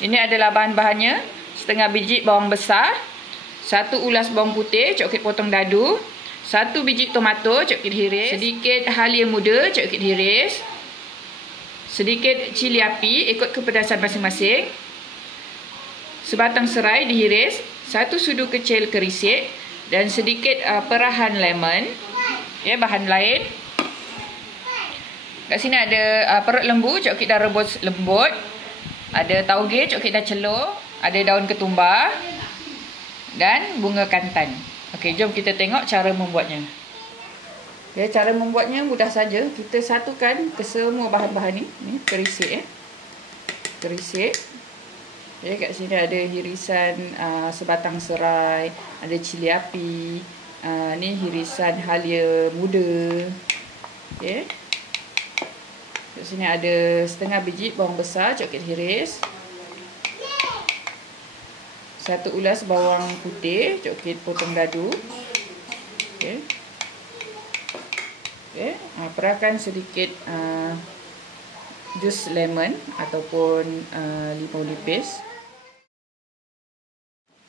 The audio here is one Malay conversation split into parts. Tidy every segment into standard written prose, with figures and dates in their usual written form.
Ini adalah bahan-bahannya. Setengah biji bawang besar, 1 ulas bawang putih, coklat potong dadu, 1 biji tomato, coklat hiris, sedikit halia muda, coklat hiris, sedikit cili api ikut kepedasan masing-masing, sebatang serai dihiris, 1 sudu kecil kerisik dan sedikit perahan lemon. Ya, bahan lain. Kat sini ada perut lembu, coklat dah rebus lembut, ada tauge, coklat dah celur, ada daun ketumbar dan bunga kantan. Okey, jom kita tengok cara membuatnya. Okay, cara membuatnya mudah saja. Kita satukan ke semua bahan-bahan ni. Ni kerisik kerisik. Okay, kat sini ada hirisan sebatang serai, ada cili api, ni hirisan halia muda. Okay. Kat sini ada setengah biji bawang besar, coklat hiris, 1 ulas bawang putih, coklat potong dadu. Okey. Okey, perahkan sedikit jus lemon ataupun limau nipis.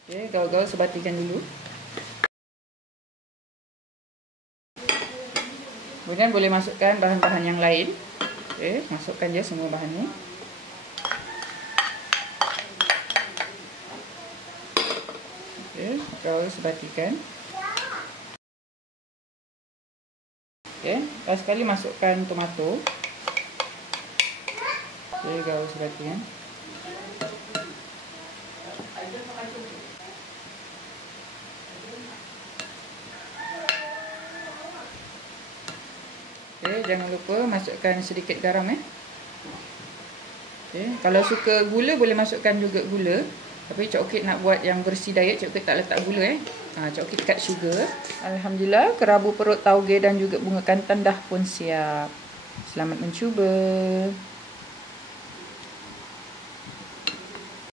Okey, gaul-gaul sebatikan dulu. Kemudian boleh masukkan bahan-bahan yang lain. Okey, masukkan je semua bahan ni. Gaul sebatikan. Okey, last sekali masukkan tomato. Okey, gaul sebatikan. Okey, jangan lupa masukkan sedikit garam Okey, kalau suka gula boleh masukkan juga gula. Tapi coklat nak buat yang bersih diet, coklat tak letak gula coklat cut sugar. Alhamdulillah, kerabu perut tauge dan juga bunga kantan dah pun siap. Selamat mencuba.